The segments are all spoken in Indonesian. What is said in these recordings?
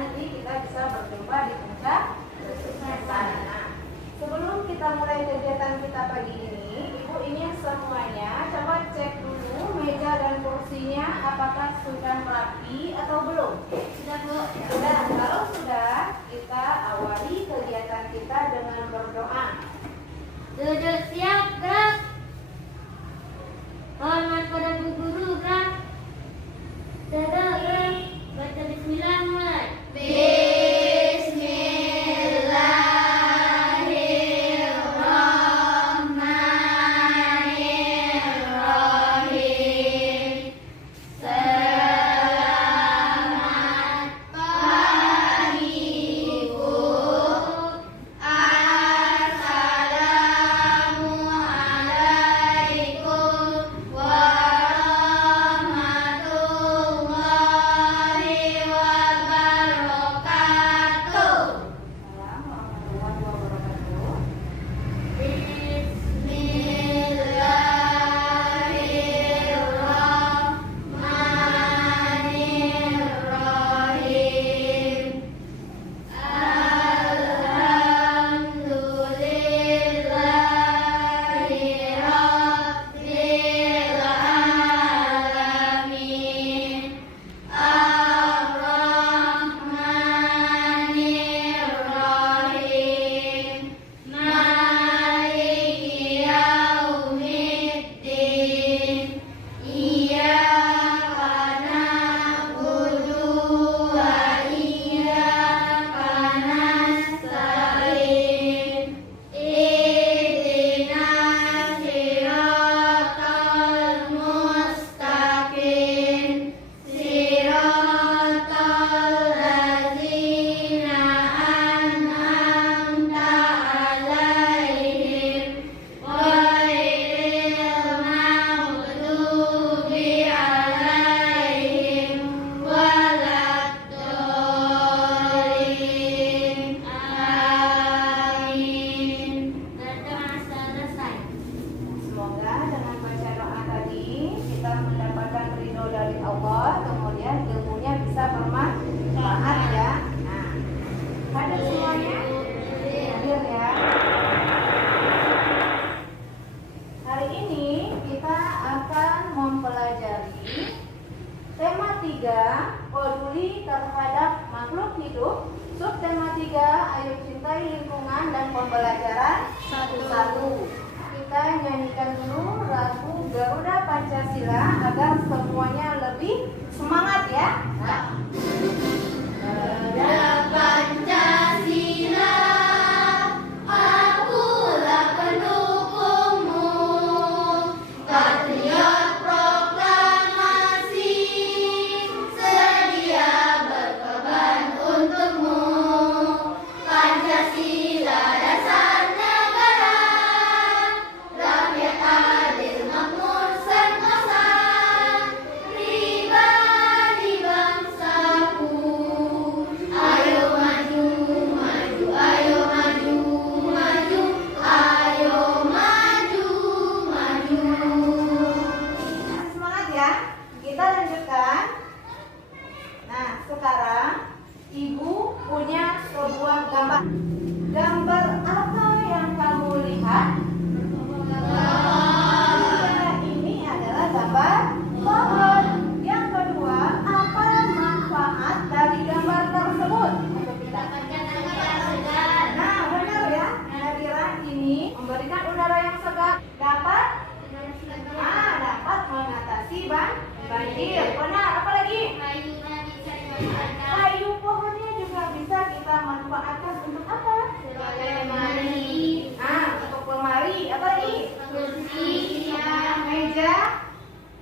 nanti kita bisa berjumpa di puncak kesuksesan. Nah, sebelum kita mulai kegiatan kita pagi ini, Ibu ingin semuanya coba cek dulu meja dan kursinya apakah sudah rapi atau belum. Sudah, Bu? Sudah. Kalau sudah, kita awali kegiatan kita dengan berdoa. Duduk siap, gerak. Hormat pada Bu Guru, gerak. Gerak, gerak. Baca bismillah, mulai. Peduli terhadap makhluk hidup. Subtema 3, ayo cintai lingkungan dan pembelajaran 1. Kita nyanyikan dulu lagu Garuda Pancasila agar semuanya lebih semangat ya. Garuda Pancasila, akulah pendukungmu, patriot proklamasi, sedia berkorban untukmu. Pancasila dasar negara, rakyat adil makmur sentosa, pribadi bangsaku. Ayo maju, maju, ayo maju, maju, ayo maju, maju. Semangat ya. Kita lanjutkan. Nah, sekarang Ibu punya sebuah gambar. Gambar apa yang kamu lihat? Ini adalah gambar pohon. Yang kedua, apa manfaat dari gambar tersebut? Untuk kita. Nah, benar ya. Kira-kira ini memberikan udara yang segar. Dapat mengatasi banjir. Benar. Apa lagi? Kayu pohonnya juga bisa kita manfaatkan untuk apa? Untuk lemari. Apa lagi? Meja.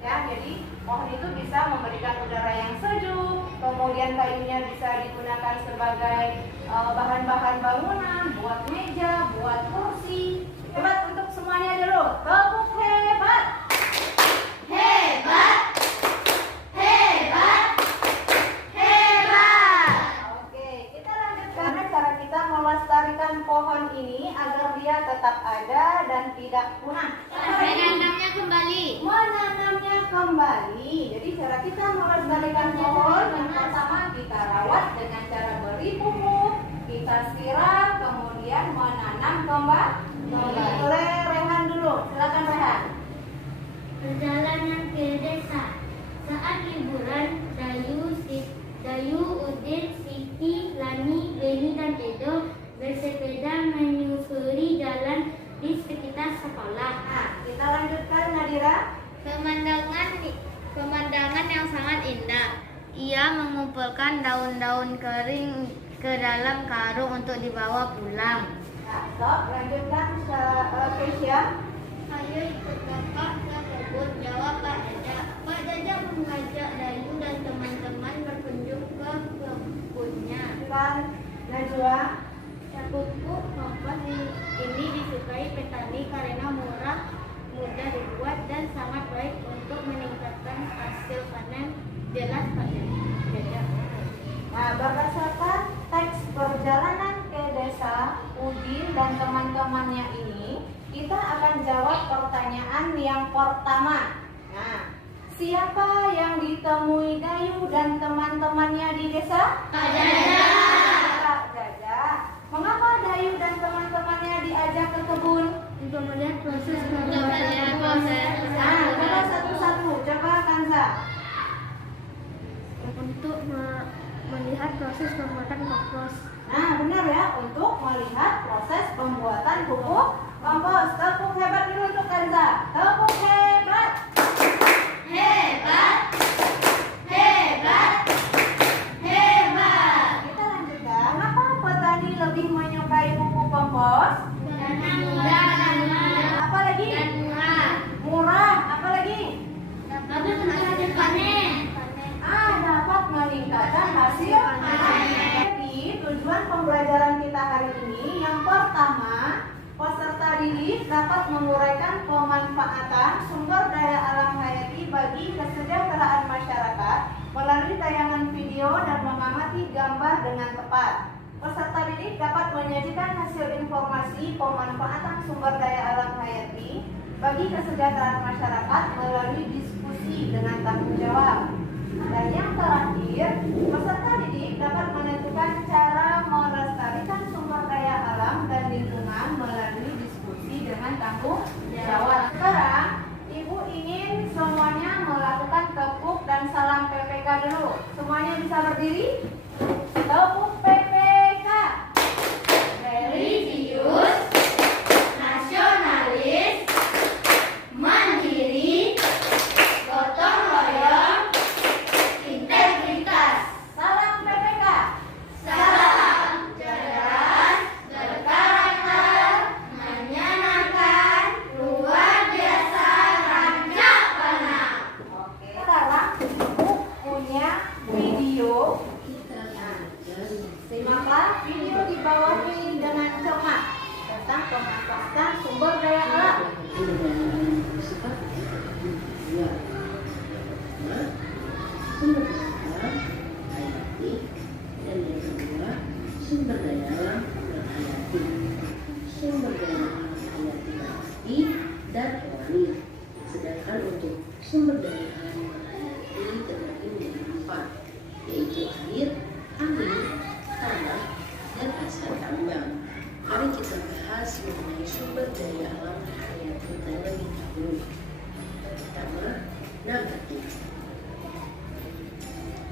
Ya, jadi pohon itu bisa memberikan udara yang sejuk. Kemudian kayunya bisa digunakan sebagai bahan-bahan bangunan, buat meja, buat kursi. Hebat untuk semuanya dulu. Tepuk hebat. Hebat, hebat, hebat. Oke, kita lanjutkan cara kita melestarikan pohon ini agar dia tetap ada dan tidak punah. Menanamnya kembali. Menanamnya kembali. Jadi cara kita melestarikan pohon yang pertama kita rawat dengan cara tazkirah, kemudian menanam kembali. Boleh Rehan dulu, silakan Rehan. Perjalanan ke desa. Saat liburan, Dayu, Udin, Siti, Lani, Beni, dan Edo bersepeda menyusuri jalan di sekitar sekolah. Nah, kita lanjutkan Nadira. Pemandangan yang sangat indah. Ia mengumpulkan daun-daun kering ke dalam karung untuk dibawa pulang. Nah, stop, lanjutkan Keisha. Ayo ikut bapak ke kebun, jawab Pak Jaja. Pak Jaja mengajak Dayu dan teman-teman berkunjung ke kebunnya. Silakan Najwa. Pupuk kompost ini disukai petani karena murah, mudah dibuat, dan sangat baik untuk meningkatkan hasil panen. Jelas Pak Jaja. Nah, berdasarkan teks perjalanan ke desa Udin dan teman-temannya ini, kita akan jawab pertanyaan yang pertama. Nah, siapa yang ditemui Dayu dan teman-temannya di desa? Pak Jaja. Pak Jaja. Mengapa Dayu dan teman-temannya diajak ke kebun? Untuk melihat proses Nah, coba satu-satu. Coba Kanza. untuk melihat proses pembuatan kompos. Nah, benar ya, untuk melihat proses pembuatan pupuk kompos. Tepuk hebat dulu untuk Kanza. Tepuk hebat. Hebat, hebat, hebat. Kita lanjutkan. Kenapa petani lebih menyukai pupuk kompos? Karena mudah dan murah. Apa lagi? Dan murah. Murah. Apa lagi? Dapat meningkatkan panen. Dapat meningkatkan hasil panen. Jadi tujuan pembelajaran kita hari ini yang pertama, peserta didik dapat menguraikan pemanfaatan sumber daya alam hayati bagi kesejahteraan masyarakat melalui tayangan video dan mengamati gambar dengan tepat. Peserta didik dapat menyajikan hasil informasi pemanfaatan sumber daya alam hayati bagi kesejahteraan masyarakat melalui diskusi dengan tanggung jawab. Dan yang terakhir, peserta didik dapat menentukan cara melestarikan sumber daya alam dan lingkungan melalui diskusi dengan tanggung jawab. Sekarang, Ibu ingin semuanya melakukan tepuk dan salam PPK dulu. Semuanya bisa berdiri? Tepuk PPK. Religius, nasionalis, mandiri, gotong royong, integritas. Salam PPK. Salam cerdas, berkarakter, menyenangkan, luar biasa, rancakwana. Oke. Sekarang Ibu punya video. Simaklah video di bawah ini dengan cermat tentang pemanfaatan sumber daya alam. Sumber daya alam hayati, dan yang kedua sumber daya alam berhayati. Sumber daya alam hayati nabati dan hewani. Sedangkan untuk sumber daya alam berhayati terbagi menjadi 4, yaitu air, angin, tanah, dan hasil tambang. Mari kita bahas mengenai sumber daya alam hayati terlebih dahulu. Pertama, nabati.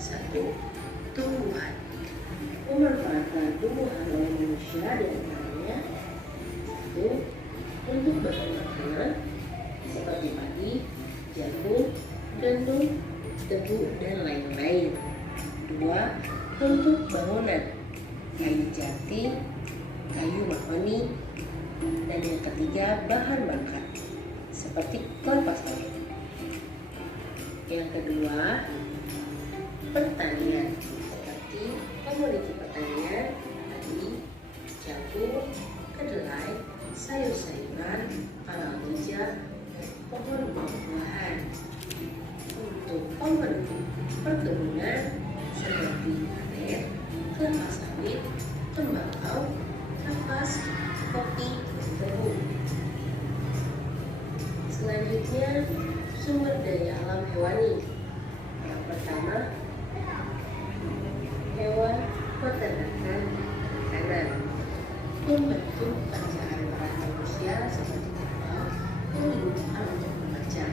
1. Tumbuhan. Pemanfaatan tumbuhan oleh manusia diantaranya 1. Untuk bahan makanan seperti padi, jagung, gandum, tebu, dan lain-lain. 2. Untuk bangunan kayu jati, kayu mahoni, dan yang ketiga bahan bakar seperti kelapa sawit. Yang kedua, pertanian seperti komoditi pertanian, padi, jagung, kedelai, sayur-sayuran, palawija, dan pohon buah-buahan. Untuk komoditi perkebunan seperti aren, kelapa sawit, tembakau, kapas, kopi, dan tebu. Selanjutnya, sumber daya alam hewani. Yang pertama, hewan peternakan makanan. bentuk kerjaan peran manusia seperti kapal yang digunakan untuk bekerja,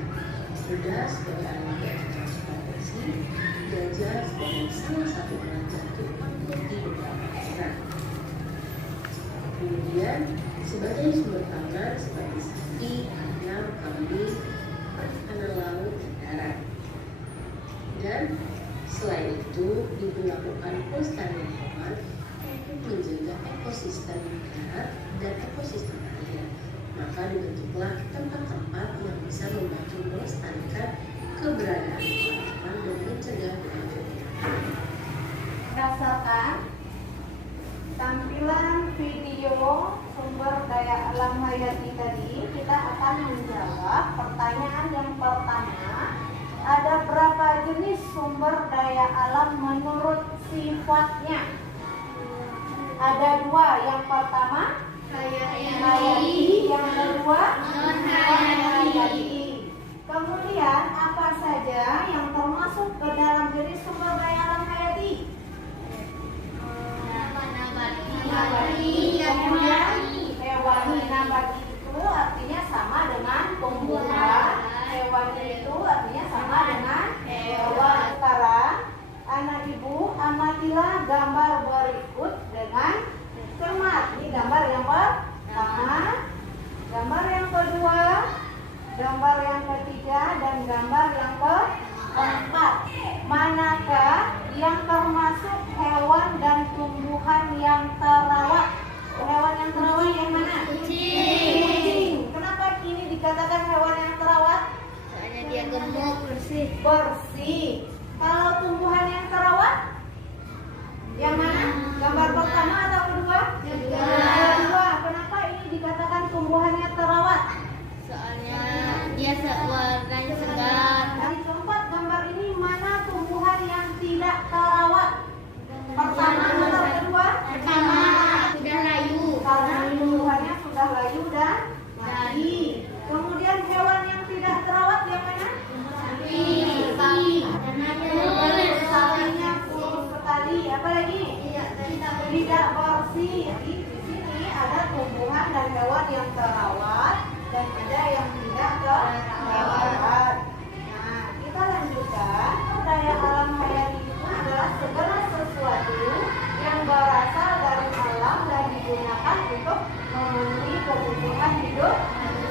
kuda sebagai alat transportasi, gajah sebagai salah satu alat bantu untuk di beberapa daerah. Kemudian sebagai sumber pangan seperti sapi, ayam, kambing, makanan laut, dan darat. Dan selain itu diberlakukan pelestarian hewan untuk menjaga ekosistem darat dan ekosistem air. Maka dibentuklah tempat-tempat yang bisa membantu melestarikan keberadaan hewan dan mencegah penyakit. Berdasarkan tampilan video sumber daya alam hayati tadi, kita akan menjawab pertanyaan yang pertama. Ada berapa jenis sumber daya alam menurut sifatnya? Ada dua. Yang pertama hayati, yang kedua non-hayati. Kemudian apa saja yang termasuk ke dalam jenis sumber daya alam hayati? Nabati, kemudian hewani. Nabati itu artinya sama dengan tumbuhan. Hewani itu artinya sama dengan hewan. Sekarang anak ibu amatilah gambar berikut dengan cermat. Ini gambar yang pertama, gambar yang kedua, gambar yang ketiga, dan gambar yang keempat. Manakah yang termasuk hewan dan tumbuhan yang terawat? Hewan yang terawat yang mana? Kucing. Kenapa ini dikatakan hewan yang terawat? Soalnya dia gemuk, bersih. Bersih. Kalau tumbuhan yang terawat? Yang mana? Gambar pertama atau kedua? Kedua. Kenapa ini dikatakan tumbuhannya terawat? Soalnya dia warnanya segar. Dari keempat gambar ini mana tumbuhan yang tidak terawat? Pertama atau kedua? Pertama, sudah layu. Karena tumbuhannya sudah layu dan mati. Kemudian hewan yang tidak terawat yang mana? Sapi. Sapinya kurus sekali. Apa lagi? Tidak bersih. Jadi di sini ada tumbuhan dan hewan yang terawat dan ada yang tidak terawat. Nah, kita lanjutkan. Daya alam hayati itu adalah segala sesuatu yang berasal dari alam dan digunakan untuk memenuhi kebutuhan hidup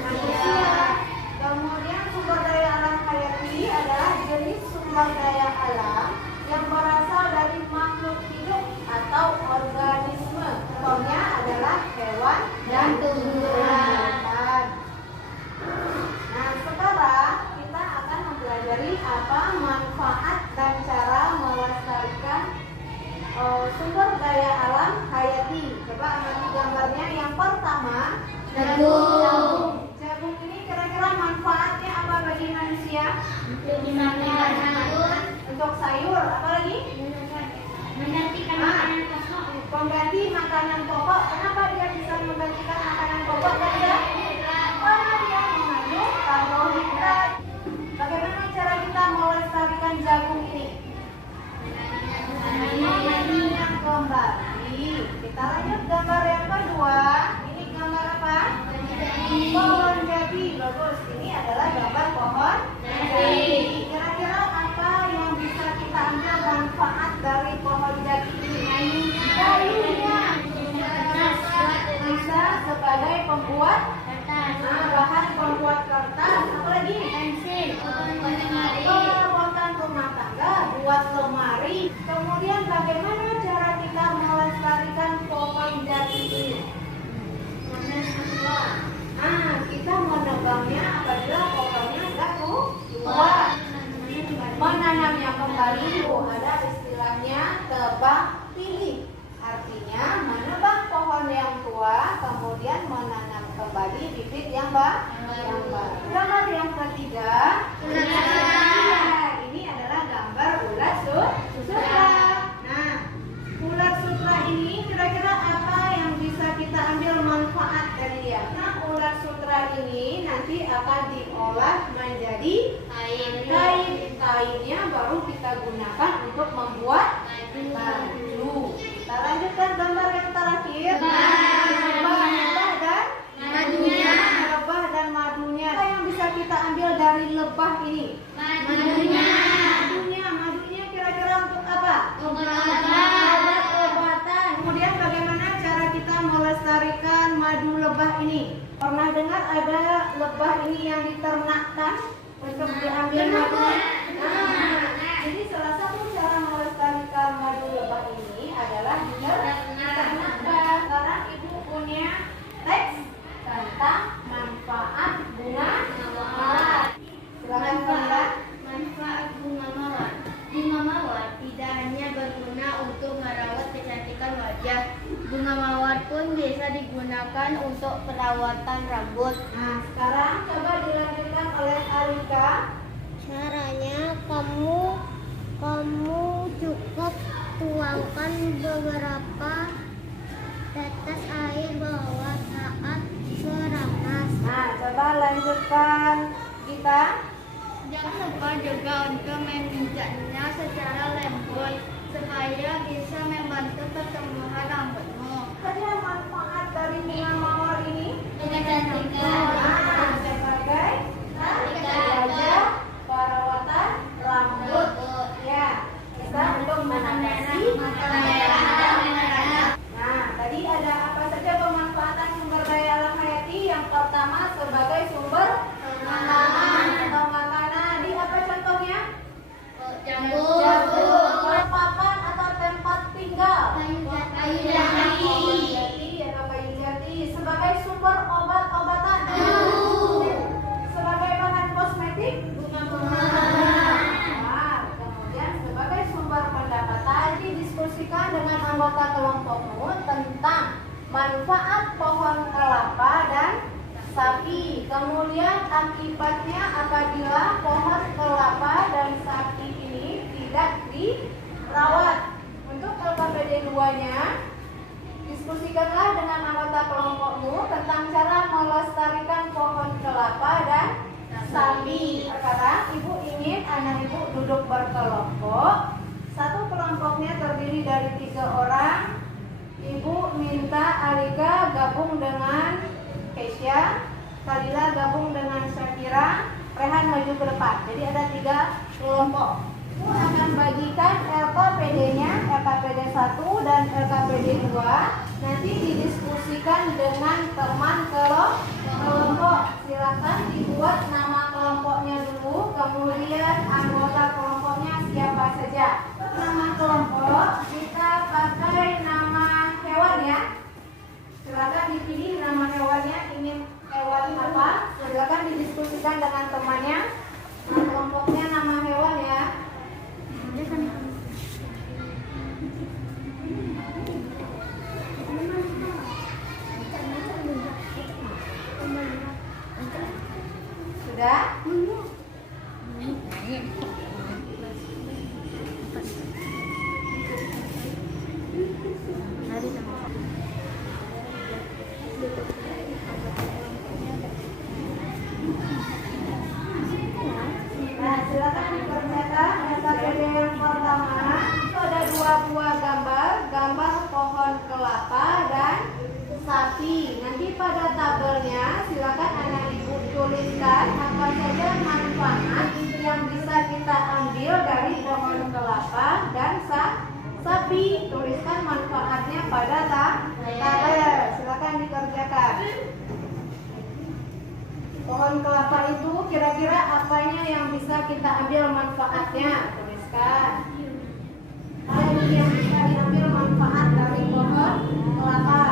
manusia. Kemudian sumber daya alam hayati adalah jenis sumber daya alam yang berasal dari makhluk hidup atau organisme. Contohnya adalah hewan dan tumbuhan. Nah, sekarang kita akan mempelajari apa manfaat dan cara melestarikan sumber daya alam hayati. Coba amati gambarnya. Yang pertama, jagung. Jagung ini kira-kira manfaatnya apa bagi manusia? Untuk sayur. Apa lagi? Pengganti makanan pokok. Kenapa dia bisa menggantikan makanan pokok? Karena dia mengandung karbohidrat. Bagaimana cara kita melestarikan jagung ini? Menanamnya kembali. Kita lanjut gambar yang kedua. Ini gambar apa? Pohon jati. Bagus. Ini adalah gambar pohon jati. Kira-kira apa yang bisa kita ambil manfaat dari pohon jati ini? Kayunya bisa sebagai pembuat bahan pembuat kertas. Apa lagi? Pensil, Perabotan rumah tangga, buat lemari. Kemudian bagaimana cara kita melestarikan pohon jati ini? Kita menebangnya apabila pohonnya sudah tua. Menanamnya kembali, ada istilahnya tebang pilih. Artinya menebang pohon yang tua, kemudian menanam kembali bibit yang baru. Gambar yang ketiga, ini adalah gambar ulat sutra. Nah, ulat sutra ini kira-kira apa yang bisa kita ambil manfaat dari dia? Nah, ulat sutra ini nanti akan diolah menjadi kain. Kainnya baru kita gunakan untuk membuat baju. Kita lanjutkan gambar yang terakhir. madu lebah ini? Pernah dengar ada lebah ini yang diternakkan untuk diambil madunya? Jadi salah satu cara melestarikan madu lebah ini adalah diternakkan. Sekarang Ibu punya teks tentang manfaat bunga mawar. Silakan Kamila. Manfaat bunga mawar. Bunga mawar tidak hanya berguna untuk merawat kecantikan wajah. Bunga mawar pun bisa digunakan untuk perawatan rambut. Nah, sekarang coba dilanjutkan oleh Alika. Caranya kamu cukup tuangkan beberapa tetes air bawah saat beranas. Nah, coba lanjutkan kita. Jangan lupa juga untuk meminjaknya secara lembut supaya bisa membantu pertumbuhan rambutmu. Ada manfaat dari bunga mawar ini? Kecantikan. Sebagai wajah perawatan rambut. Ya, bisa untuk mengatasi Nah, tadi ada apa saja pemanfaatan sumber daya alam hayati? Yang pertama sebagai sumber makanan atau makanan. Di apa contohnya? Jambu. Papan atau tempat tinggal. Kayu jati. Kayu jati. Sebagai sumber obat-obatan. Sebagai bahan kosmetik. Nah, kemudian sebagai sumber pendapatan didiskusikan dengan anggota kelompokmu tentang manfaat pohon kelapa dan sapi. Kemudian akibatnya apabila pohon kelapa dan sapi ini tidak dirawat. Untuk LKPD 2-nya, diskusikanlah dengan anggota kelompokmu tentang cara melestarikan pohon kelapa dan sapi. Sekarang Ibu ingin anak Ibu duduk berkelompok. Satu kelompoknya terdiri dari 3 orang. Ibu minta Alika gabung dengan Keisha, Kalila gabung dengan Syakira, Rehan maju ke depan. Jadi ada 3 kelompok. Ibu akan bagikan LKPD-nya, LKPD 1 dan LKPD 2. Nanti didiskusikan dengan teman kelompok. Silakan dibuat nama kelompoknya dulu, kemudian anggota kelompoknya siapa saja. Nama kelompok kita pakai nama hewan ya. Silakan dipilih nama hewannya, ingin hewan apa? Silakan didiskusikan dengan temannya. Nah, kelompoknya nama hewan ya. Sudah? Nah, silakan dikerjakan LKPD yang pertama. Itu ada 2 buah gambar pohon kelapa dan sapi. Nanti pada tabelnya silakan anak Ibu tuliskan apa saja manfaat yang bisa kita ambil dari pohon kelapa dan sapi. Tuliskan manfaatnya pada tabel. Silakan dikerjakan. Pohon kelapa itu kira-kira apanya yang bisa kita ambil manfaatnya? Tuliskan. Apa yang bisa diambil manfaat dari pohon kelapa?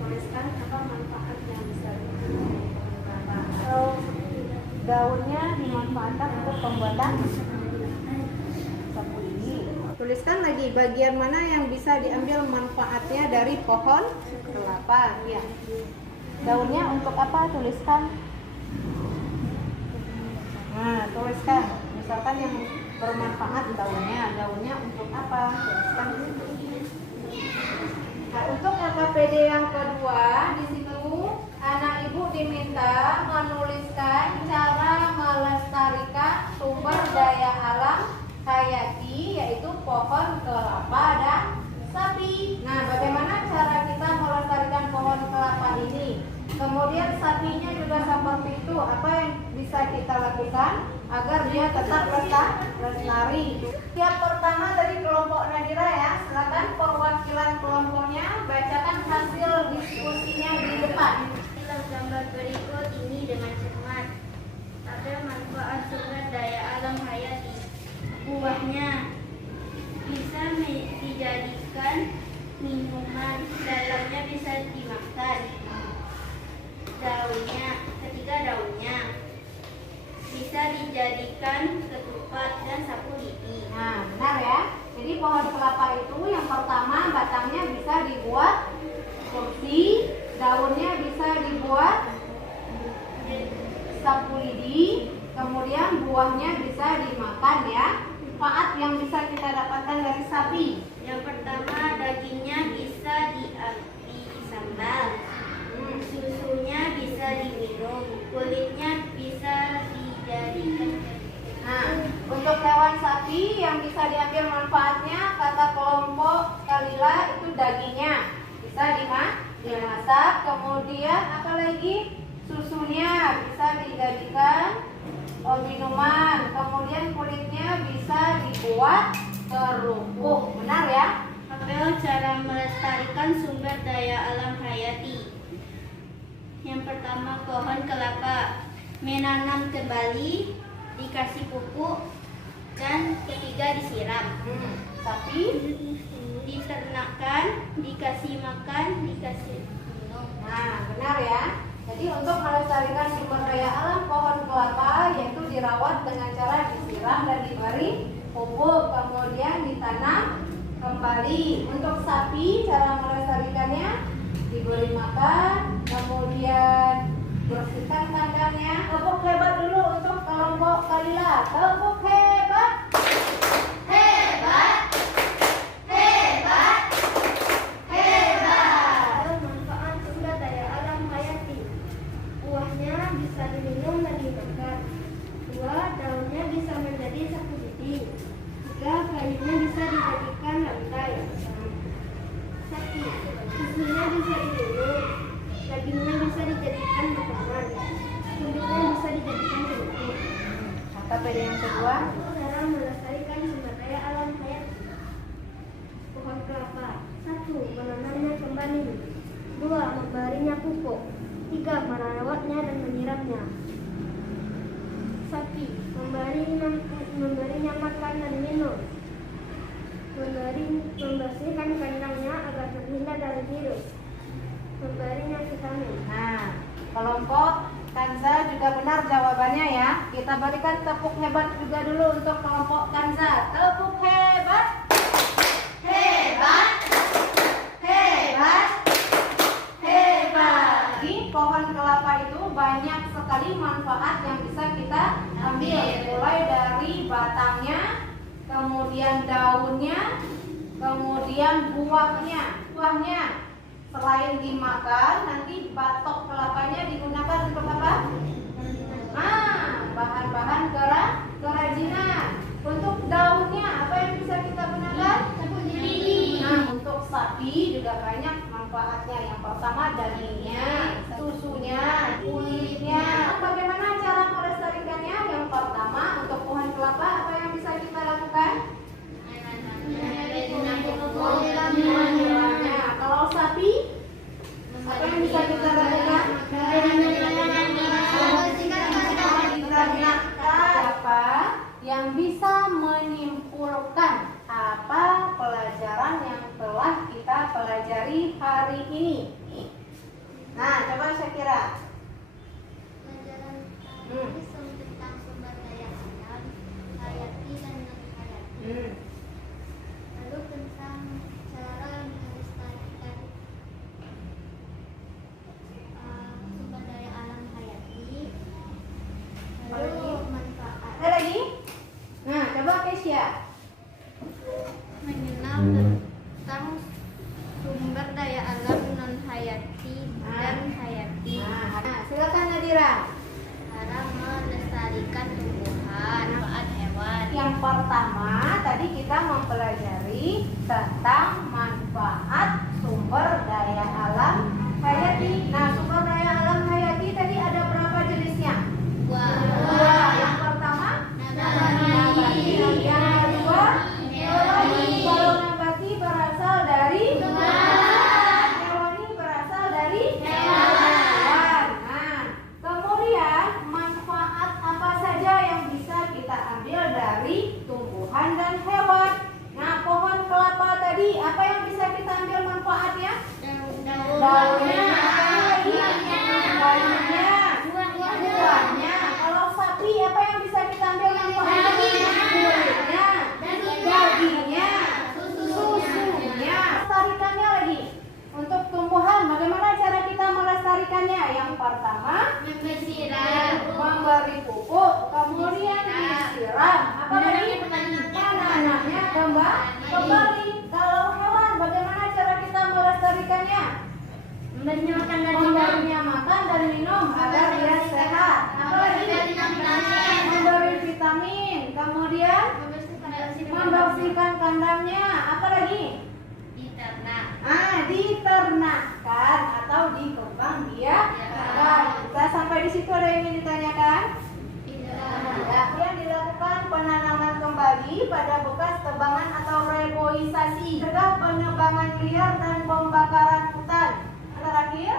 Tuliskan apa manfaat yang bisa diambil dari pohon kelapa. Daunnya dimanfaatkan untuk pembuatan sapu gigi. Tuliskan lagi bagian mana yang bisa diambil manfaatnya dari pohon kelapa. Ya. Daunnya untuk apa? Tuliskan. Nah, tuliskan. Misalkan yang bermanfaat daunnya untuk apa? Tuliskan di situ. Nah, untuk LKPD yang kedua, di situ anak Ibu diminta menuliskan cara melestarikan sumber daya alam hayati, yaitu pohon kelapa dan sapi. Nah, bagaimana cara kita melestarikan pohon kelapa ini? Kemudian sapinya juga seperti itu. Apa yang bisa kita lakukan agar dia tetap lestari? Yang pertama dari kelompok Nadira ya. Silakan perwakilan kelompoknya bacakan hasil diskusinya di depan. Dalam gambar berikut ini dengan cermat. Tabel manfaat sumber daya alam hayati. Buahnya bisa dijadikan minuman, dalamnya bisa dimakan. Daunnya, ketiga daunnya bisa dijadikan ketupat dan sapu lidi. Nah, benar ya. Jadi pohon kelapa itu yang pertama batangnya bisa dibuat kursi, daunnya bisa dibuat sapu lidi, kemudian buahnya bisa dimakan ya. Manfaat yang bisa kita dapatkan dari sapi. Yang pertama, dagingnya bisa disambal, susunya bisa diminum, kulitnya bisa dijadikan. Nah, untuk hewan sapi yang bisa diambil manfaatnya, kata kelompok Kalila itu dagingnya bisa dimasak, kemudian apalagi susunya bisa dijadikan minuman, kemudian kulitnya bisa dibuat kerupuk. Benar ya? Tabel cara melestarikan sumber daya alam hayati. Yang pertama, pohon kelapa menanam kembali, dikasih pupuk, dan ketiga disiram. Sapi Diternakkan, dikasih makan, dikasih minum. Nah, benar ya. Jadi untuk melestarikan sumber daya alam pohon kelapa yaitu dirawat dengan cara disiram dan diberi pupuk, kemudian ditanam kembali. Untuk sapi cara melestarikannya diberi makan, kemudian bersihkan kandangnya. Tepuk hebat dulu untuk kelompok Kalila. Tepuk hebat. Hebat. Hebat. Hebat. Manfaat sumber daya alam hayati. Buahnya bisa diminum dan dimakan. 2. Daunnya bisa menjadi sapu lidi. 3. Kayunya bisa dijadikan lantai. 1. Susunya bisa diminum. Dagingnya bisa dijadikan makanan. Kulitnya bisa dijadikan kerupuk. Kata PD yang kedua. Cara melestarikan sumber daya alam hayati. Pohon kelapa. 1. Menanamnya kembali. 2. Memberinya pupuk. 3. Merawatnya dan menyiramnya. Sapi. Memberinya makan dan minum. Membersihkan kandangnya agar terhindar dari virus. Memberinya vitamin. Nah, kelompok Kanza juga benar jawabannya ya. Kita berikan tepuk hebat juga dulu untuk kelompok Kanza. Tepuk hebat. Hebat. Hebat. Hebat. Di pohon kelapa itu banyak sekali manfaat yang bisa kita ambil. Mulai dari batangnya, kemudian daunnya, kemudian buahnya. Selain dimakan, nanti batok kelapanya digunakan untuk apa? Bahan-bahan kerajinan. Untuk daunnya, apa yang bisa kita gunakan? Nah, untuk sapi juga banyak manfaatnya. Yang pertama dagingnya, susunya, kulitnya. Bagaimana cara melestarikannya? Yang pertama, untuk pohon kelapa, apa yang bisa kita lakukan? Kalau sapi, apa yang bisa kita lakukan? Apa yang bisa menyimpulkan apa pelajaran yang telah kita pelajari hari ini? Nah, coba Syakira. Pelajaran tentang sumber daya alam hayati dan non-hayati. Lalu tentang cara melestarikan sumber daya alam hayati. Lalu manfaat Ada lagi? Nah, coba Kesia. mengenal tentang sumber daya alam non hayati dan hayati. Nah, silakan Nadira. Cara melestarikan tumbuhan, manfaat hewan. Yang pertama, tadi kita mempelajari tentang manfaat sumber daya alam hayati. Nah, sumber daya alam pertama Bersiram. memberi pupuk, kemudian disiram. Apa lagi? Menanamnya kembali. Kalau hewan, bagaimana cara kita melestarikannya? Memberinya makan dan minum agar dia sehat. Apa lagi? Memberi vitamin, kemudian membersihkan kandangnya. Apa lagi? Diternakkan atau dikembang biakan. Kita sampai di situ ada yang ingin ditanyakan? Yang dilakukan penanaman kembali pada bekas tebangan atau reboisasi, cegah penebangan liar dan pembakaran hutan. Terakhir,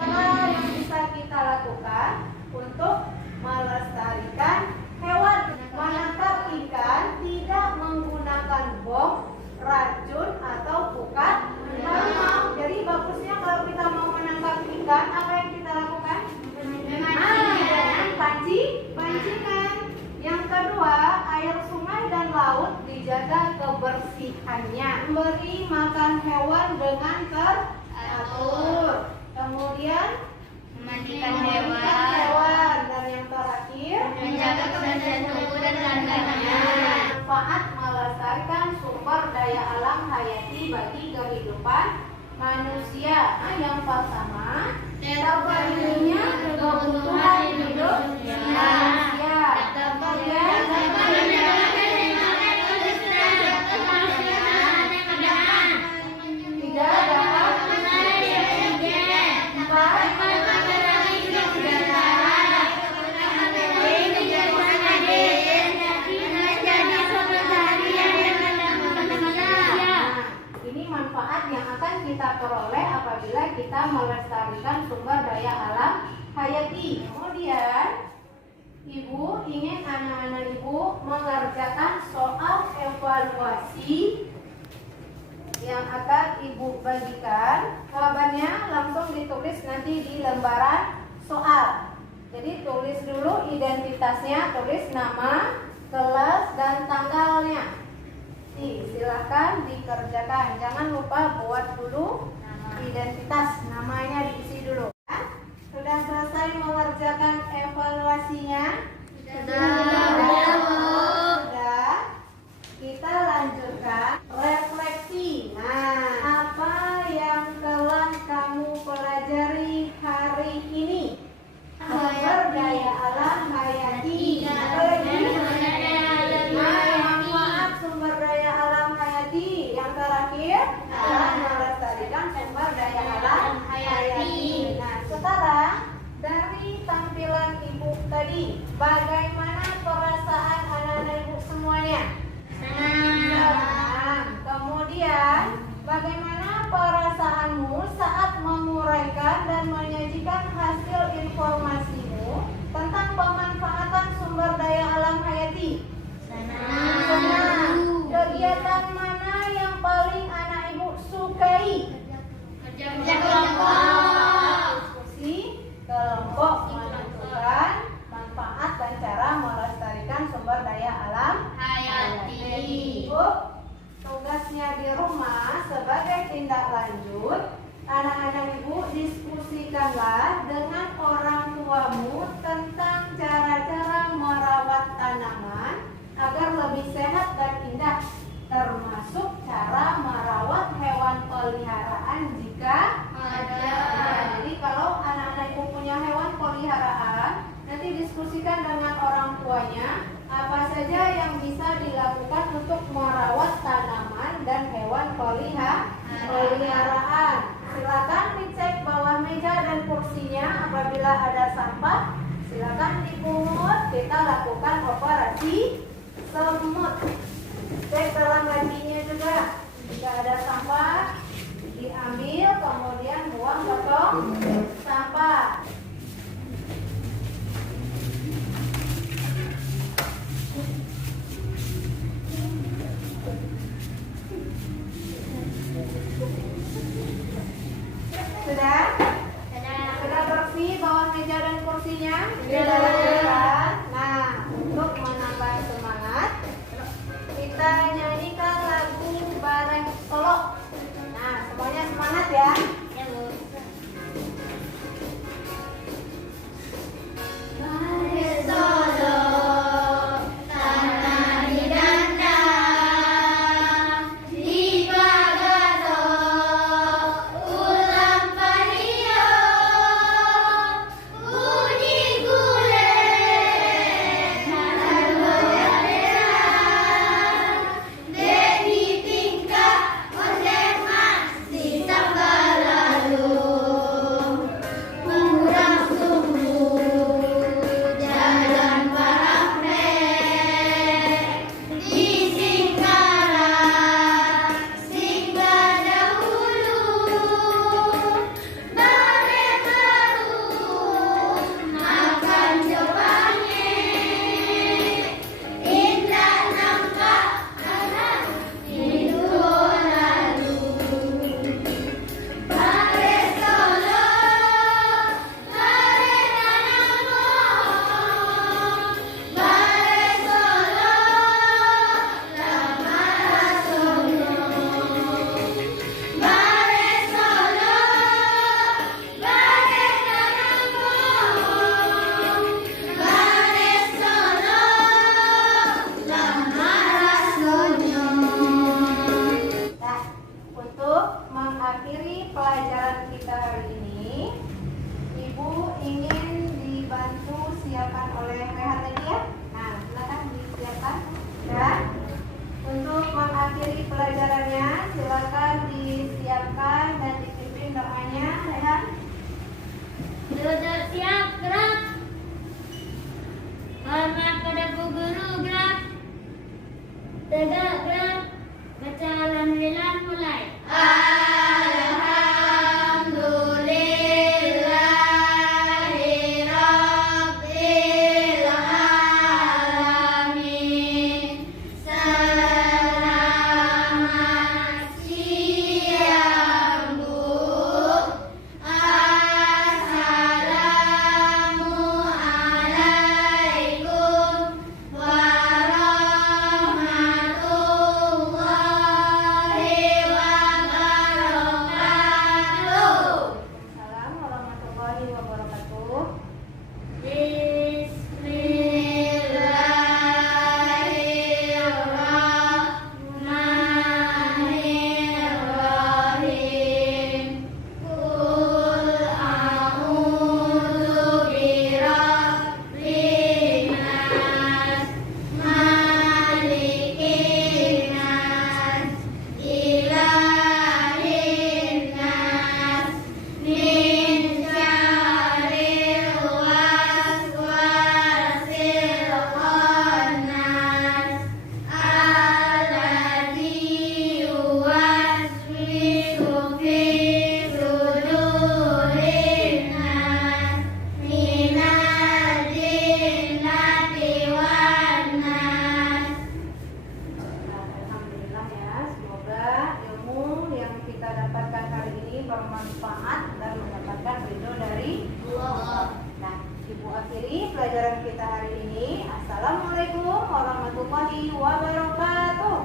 apa yang bisa kita lakukan untuk melestarikan hewan? Menangkap ikan tidak menggunakan bom, racun atau pukat harimau. Jadi bagusnya kalau kita mau menangkap ikan, apa yang kita lakukan? Dengan pancingan. Yang kedua, air sungai dan laut dijaga kebersihannya. Memberi makan hewan dengan teratur. Kemudian Memandikan hewan. Dan yang terakhir, menjaga kebersihan tubuh dan kandangnya. manfaat melestarikan sumber daya alam hayati bagi kehidupan manusia. Yang pertama, terpenuhinya kebutuhan hidup manusia. Kemudian tiga dapat ini manfaat yang akan kita peroleh apabila kita melestarikan sumber daya alam hayati. Kemudian Ibu ingin anak-anak Ibu mengerjakan soal evaluasi yang akan Ibu bagikan. Jawabannya langsung ditulis nanti di lembaran soal. Jadi tulis dulu identitasnya, tulis nama, kelas, dan tanggalnya. Silahkan dikerjakan. Jangan lupa buat dulu identitas, namanya diisi dulu. Sudah selesai mengerjakan evaluasinya? Sudah. Kita lanjutkan refleksi. Nah, apa yang telah kamu pelajari hari ini? Sumber daya alam hayati. Manfaat sumber daya alam hayati. Yang terakhir, melestarikan sumber daya alam hayati. Nah, sekarang dari tampilan Ibu tadi, bagaimana perasaan anak-anak Ibu semuanya? Senang. Kemudian, bagaimana perasaanmu saat menguraikan dan menyajikan hasil informasimu tentang pemanfaatan sumber daya alam hayati? Senang. Kegiatan mana yang paling anak Ibu sukai? Kerja kelompok. Diskusi kelompok menentukan manfaat dan cara melestarikan sumber daya alam Hayati. Ibu, tugasnya di rumah sebagai tindak lanjut, anak-anak Ibu diskusikanlah dengan orang tuamu tentang cara-cara merawat tanaman agar lebih sehat dan indah, termasuk cara merawat hewan peliharaan jika ada. Jadi kalau anak-anak Ibu punya hewan peliharaan, nanti diskusikan dengan orang tuanya apa saja yang bisa dilakukan untuk merawat tanaman dan hewan peliharaan. Silakan dicek bawah meja dan kursinya. Apabila ada sampah, silakan dipungut. Kita lakukan operasi semut. Cek dalam lacinya juga. Jika ada sampah, diambil kemudian buang ke tong sampah. Sudah? Sudah bersih bawah meja dan kursinya? Sudah. Nah, untuk menambah semangat, kita nyanyikan lagu Bareng Solo. bermanfaat dan mendapatkan ridho dari Allah. Nah, Ibu akhiri pelajaran kita hari ini. Assalamualaikum warahmatullahi wabarakatuh.